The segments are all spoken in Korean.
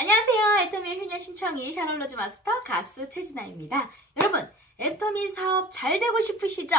안녕하세요. 애터미의 효녀 심청이 샤널로즈 마스터 가수 최진아입니다. 여러분, 애터미 사업 잘 되고 싶으시죠?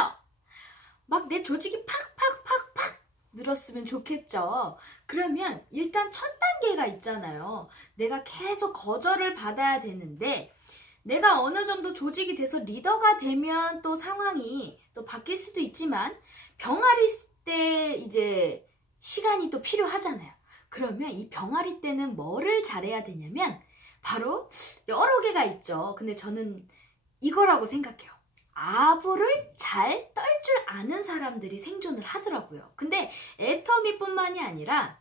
막 내 조직이 팍팍팍팍 늘었으면 좋겠죠. 그러면 일단 첫 단계가 있잖아요. 내가 계속 거절을 받아야 되는데 내가 어느 정도 조직이 돼서 리더가 되면 또 상황이 또 바뀔 수도 있지만 병아리 때 이제 시간이 또 필요하잖아요. 그러면 이 병아리 때는 뭐를 잘해야 되냐면 바로 여러 개가 있죠. 근데 저는 이거라고 생각해요. 아부를 잘 떨 줄 아는 사람들이 생존을 하더라고요. 근데 애터미뿐만이 아니라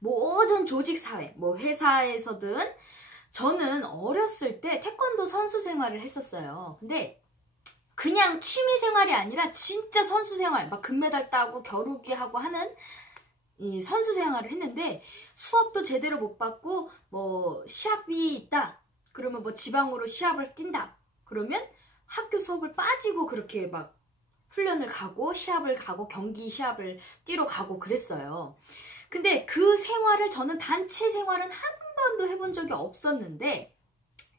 모든 조직사회, 뭐 회사에서든 저는 어렸을 때 태권도 선수 생활을 했었어요. 근데 그냥 취미 생활이 아니라 진짜 선수 생활, 막 금메달 따고 겨루기 하고 하는 이 선수 생활을 했는데 수업도 제대로 못 받고 뭐 시합이 있다 그러면 뭐 지방으로 시합을 뛴다 그러면 학교 수업을 빠지고 그렇게 막 훈련을 가고 시합을 가고 경기 시합을 뛰러 가고 그랬어요. 근데 그 생활을 저는 단체 생활은 한 번도 해본 적이 없었는데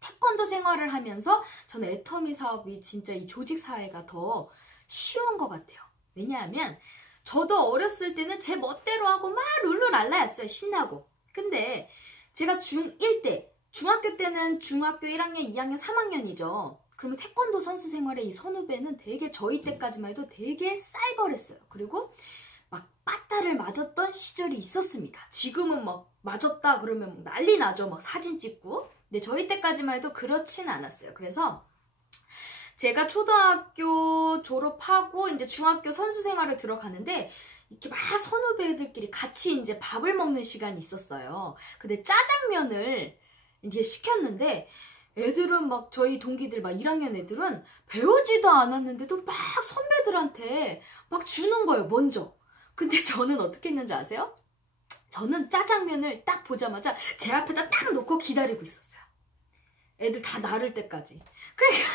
태권도 생활을 하면서 저는 애터미 사업이 진짜 이 조직 사회가 더 쉬운 것 같아요. 왜냐하면 저도 어렸을 때는 제 멋대로 하고 막 룰루랄라였어요. 신나고. 근데 제가 중1 때, 중학교 때는 중학교 1학년, 2학년, 3학년이죠. 그러면 태권도 선수 생활의 이 선후배는 되게 저희 때까지만 해도 되게 쌀벌했어요. 그리고 막 빠따를 맞았던 시절이 있었습니다. 지금은 막 맞았다 그러면 난리 나죠. 막 사진 찍고. 근데 저희 때까지만 해도 그렇진 않았어요. 그래서 제가 초등학교 졸업하고 이제 중학교 선수 생활을 들어가는데 이렇게 막 선후배들끼리 같이 이제 밥을 먹는 시간이 있었어요. 근데 짜장면을 이게 시켰는데 애들은 막 저희 동기들 막 1학년 애들은 배우지도 않았는데도 막 선배들한테 막 주는 거예요, 먼저. 근데 저는 어떻게 했는지 아세요? 저는 짜장면을 딱 보자마자 제 앞에다 딱 놓고 기다리고 있었어요. 애들 다 나를 때까지. 그러니까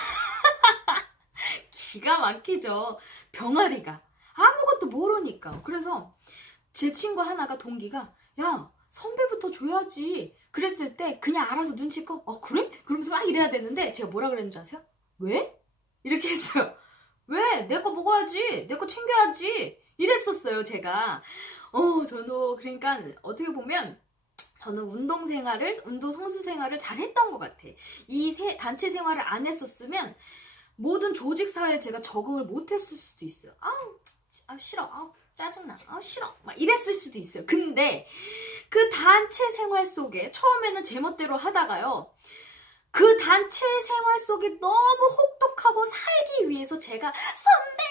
기가 막히죠. 병아리가. 아무것도 모르니까. 그래서 제 친구 하나가 동기가 야 선배부터 줘야지. 그랬을 때 그냥 알아서 눈치껏 그래? 그러면서 막 이래야 되는데 제가 뭐라 그랬는지 아세요? 왜? 이렇게 했어요. 왜? 내 거 먹어야지. 내 거 챙겨야지. 이랬었어요 제가. 저도 그러니까 어떻게 보면 저는 운동 선수 생활을 잘했던 것 같아. 이 단체 생활을 안 했었으면 모든 조직사회에 제가 적응을 못했을 수도 있어요. 싫어. 짜증나. 싫어. 막 이랬을 수도 있어요. 근데 그 단체 생활 속에 처음에는 제멋대로 하다가요. 그 단체 생활 속에 너무 혹독하고 살기 위해서 제가 선배님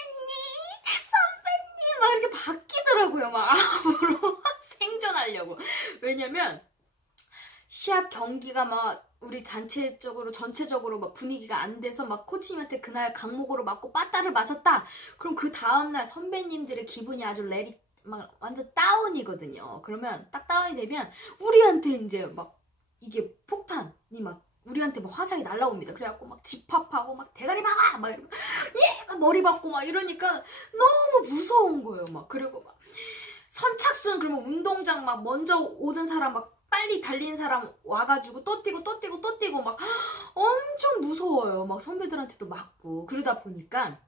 막 이렇게 바뀌더라고요. 막 앞으로 생존하려고. 왜냐면 시합 경기가 막 우리 전체적으로 막 분위기가 안 돼서 막 코치님한테 그날 강목으로 맞고 빠따를 맞았다. 그럼 그 다음날 선배님들의 기분이 아주 막 완전 다운이거든요. 그러면 딱 다운이 되면 우리한테 이제 막 이게 폭탄이 막 우리한테 막 화살이 날라옵니다. 그래갖고 막 집합하고 막 대가리 박아! 막 이러고 막 머리 박고 막 이러니까 너무 무서운 거예요. 막 그리고 막 선착순 그러면 운동장 막 먼저 오는 사람 막 빨리 달린 사람 와가지고 또 뛰고 막 엄청 무서워요. 막 선배들한테도 맞고 그러다 보니까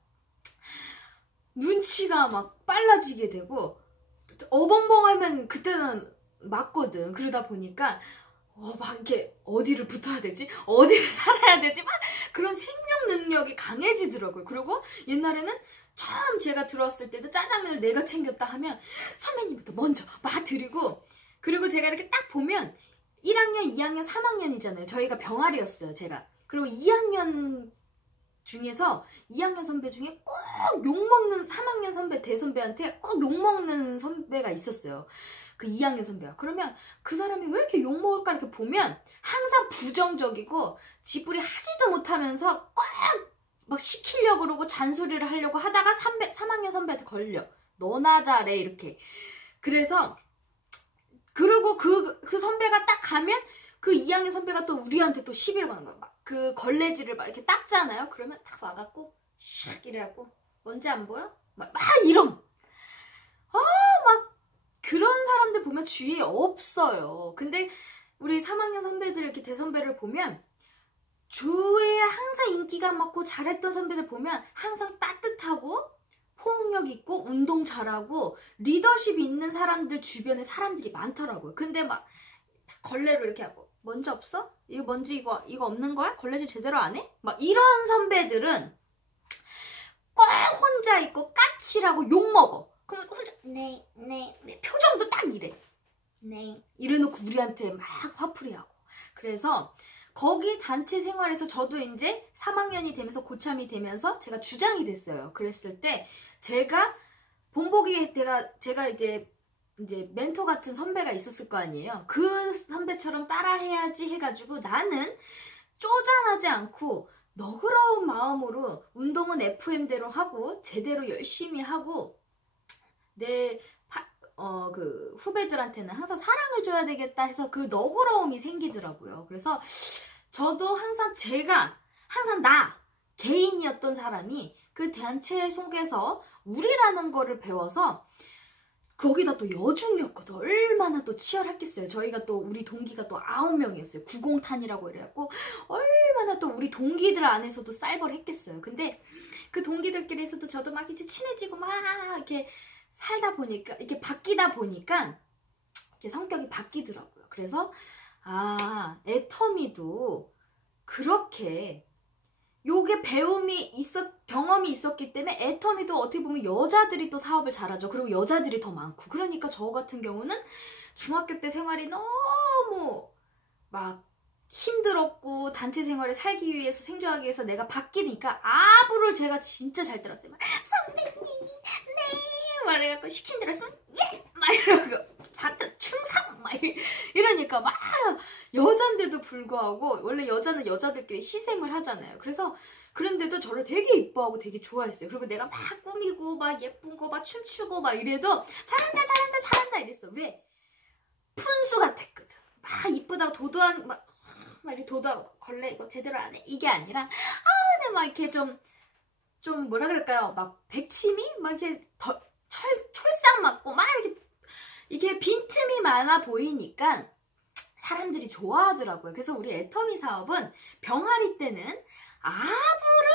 눈치가 막 빨라지게 되고 어벙벙하면 그때는 맞거든. 그러다 보니까 막 이렇게 어디를 붙어야 되지? 어디를 살아야 되지? 막 그런 생존 능력이 강해지더라고요. 그리고 옛날에는 처음 제가 들어왔을 때도 짜장면을 내가 챙겼다 하면 선배님부터 먼저 막 드리고 그리고 제가 이렇게 딱 보면 1학년, 2학년, 3학년이잖아요. 저희가 병아리였어요, 제가. 그리고 2학년 중에서 2학년 선배 중에 꼭 욕먹는 3학년 선배, 대선배한테 꼭 욕먹는 선배가 있었어요. 그 2학년 선배가. 그러면 그 사람이 왜 이렇게 욕먹을까 이렇게 보면 항상 부정적이고 지뿌리 하지도 못하면서 꼭 막 시키려고 그러고 잔소리를 하려고 하다가 3학년 선배한테 걸려. 너나 잘해 이렇게. 그래서 그리고 그 선배가 딱 가면 그 2학년 선배가 또 우리한테 또 시비를 거는 거야. 막 그 걸레질을 막 이렇게 닦잖아요. 그러면 딱 와갖고 샥 이래갖고 뭔지 안 보여? 막 이런. 막 그런 사람들 보면 주위에 없어요. 근데 우리 3학년 선배들 이렇게 대선배를 보면 주위에 항상 인기가 많고 잘했던 선배들 보면 항상 따뜻하고 포용력 있고 운동 잘하고 리더십 있는 사람들 주변에 사람들이 많더라고요. 근데 막 걸레로 이렇게 하고 먼지 없어? 이거 먼지 이거 없는 거야? 걸레질 제대로 안 해? 막 이런 선배들은 꼭 혼자 있고 까칠하고 욕먹어. 그럼 혼자 네 표정도 딱 이래. 네 이래놓고 우리한테 막 화풀이하고. 그래서 거기 단체 생활에서 저도 이제 3학년이 되면서 고참이 되면서 제가 주장이 됐어요. 그랬을 때 제가 본보기 제가 이제 멘토 같은 선배가 있었을 거 아니에요. 그 선배처럼 따라해야지 해가지고 나는 쪼잔하지 않고 너그러운 마음으로 운동은 FM대로 하고 제대로 열심히 하고 내 그 후배들한테는 항상 사랑을 줘야 되겠다 해서 그 너그러움이 생기더라고요. 그래서 저도 항상 나 개인이었던 사람이 그 단체 속에서 우리라는 거를 배워서 거기다 또 여중이었거든. 얼마나 또 치열했겠어요. 저희가 또 우리 동기가 또 9명이었어요. 90탄이라고 이래갖고 얼마나 또 우리 동기들 안에서도 쌀벌했겠어요. 근데 그 동기들끼리서도 저도 막 이제 친해지고 막 이렇게 살다 보니까 이렇게 바뀌다 보니까 이렇게 성격이 바뀌더라고요. 그래서 애터미도 그렇게 요게 경험이 있었기 때문에 애터미도 어떻게 보면 여자들이 또 사업을 잘하죠. 그리고 여자들이 더 많고. 그러니까 저 같은 경우는 중학교 때 생활이 너무 막 힘들었고 단체 생활에 살기 위해서 생존하기 위해서 내가 바뀌니까 아부를 제가 진짜 잘 들었어요. 막 선배님 네 말해갖고 시킨 대로 했으면 예! 막 이러고 받들 충성! 막 이러니까 막 여잔데도 불구하고 원래 여자는 여자들끼리 희생을 하잖아요. 그래서 그런데도 저를 되게 이뻐하고 되게 좋아했어요. 그리고 내가 막 꾸미고 막 예쁜 거 막 춤추고 막 이래도 잘한다 이랬어. 왜? 푼수 같았거든. 막 이쁘다고 도도한 막 이렇게 도도하고 걸레 이거 제대로 안 해? 이게 아니라 근데 막 이렇게 좀 뭐라 그럴까요? 막 백치미? 막 이렇게 촐싹 맞고 막 이렇게 빈틈이 많아 보이니까 사람들이 좋아하더라고요. 그래서 우리 애터미 사업은 병아리 때는 아부를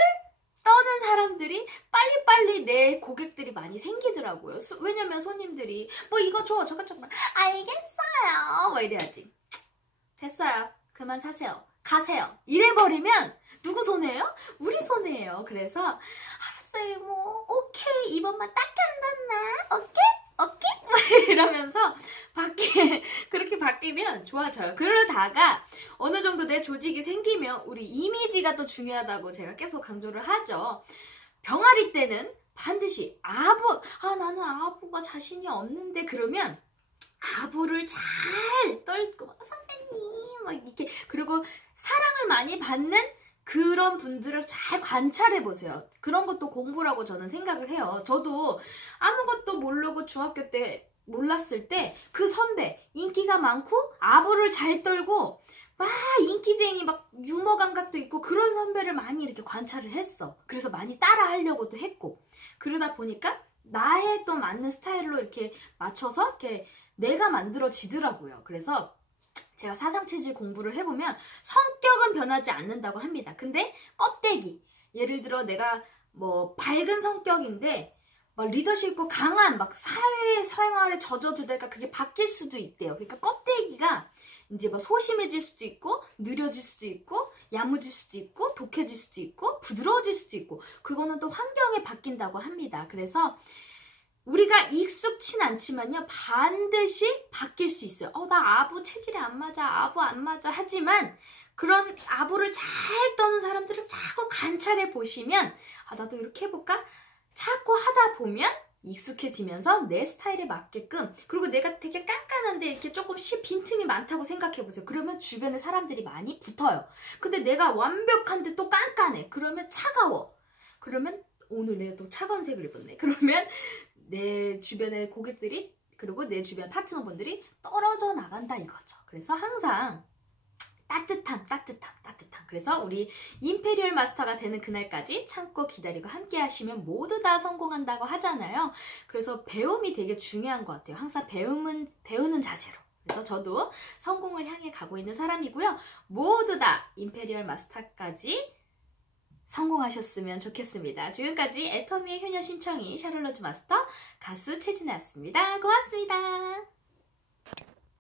떠는 사람들이 빨리빨리 내 고객들이 많이 생기더라고요. 왜냐면 손님들이 뭐 이거 줘 저거 줘 알겠어요 뭐 이래야지. 됐어요. 그만 사세요. 가세요. 이래버리면 누구 손해예요? 우리 손해예요. 그래서 알았어요. 뭐 오케이 이번만 딱 한번만 오케이 이러면서 그렇게 바뀌면 좋아져요. 그러다가 어느 정도 내 조직이 생기면 우리 이미지가 또 중요하다고 제가 계속 강조를 하죠. 병아리 때는 반드시 나는 아부가 자신이 없는데 그러면 아부를 잘 떨고 선배님 막 이렇게 그리고 사랑을 많이 받는 그런 분들을 잘 관찰해 보세요. 그런 것도 공부라고 저는 생각을 해요. 저도 아무것도 모르고 중학교 때 몰랐을 때 그 선배 인기가 많고 아부를 잘 떨고 막 인기쟁이 막 유머 감각도 있고 그런 선배를 많이 이렇게 관찰을 했어. 그래서 많이 따라 하려고도 했고 그러다 보니까 나에 또 맞는 스타일로 이렇게 맞춰서 이렇게 내가 만들어지더라고요. 그래서 제가 사상체질 공부를 해보면 성격은 변하지 않는다고 합니다. 근데 껍데기, 예를 들어 내가 뭐 밝은 성격인데 막 리더십 있고 강한 막 사회 생활에 젖어들다가 그게 바뀔 수도 있대요. 그러니까 껍데기가 이제 뭐 소심해질 수도 있고 느려질 수도 있고 야무질 수도 있고 독해질 수도 있고 부드러워질 수도 있고 그거는 또 환경에 바뀐다고 합니다. 그래서 우리가 익숙진 않지만요 반드시 바뀔 수 있어요. 나 아부 체질이 안 맞아 아부 안 맞아 하지만 그런 아부를 잘 떠는 사람들을 자꾸 관찰해 보시면 나도 이렇게 해볼까? 자꾸 하다 보면 익숙해지면서 내 스타일에 맞게끔 그리고 내가 되게 깐깐한데 이렇게 조금씩 빈틈이 많다고 생각해 보세요. 그러면 주변에 사람들이 많이 붙어요. 근데 내가 완벽한데 또 깐깐해. 그러면 차가워. 그러면 오늘 내가 또 차가운 색을 입었네. 그러면 내 주변의 고객들이 그리고 내 주변 파트너분들이 떨어져 나간다 이거죠. 그래서 항상 따뜻함. 그래서 우리 임페리얼 마스터가 되는 그날까지 참고 기다리고 함께 하시면 모두 다 성공한다고 하잖아요. 그래서 배움이 되게 중요한 것 같아요. 항상 배우는 자세로. 그래서 저도 성공을 향해 가고 있는 사람이고요. 모두 다 임페리얼 마스터까지 성공하셨으면 좋겠습니다. 지금까지 애터미의 효녀 심청이 샤를로즈 마스터 가수 최진아였습니다. 고맙습니다.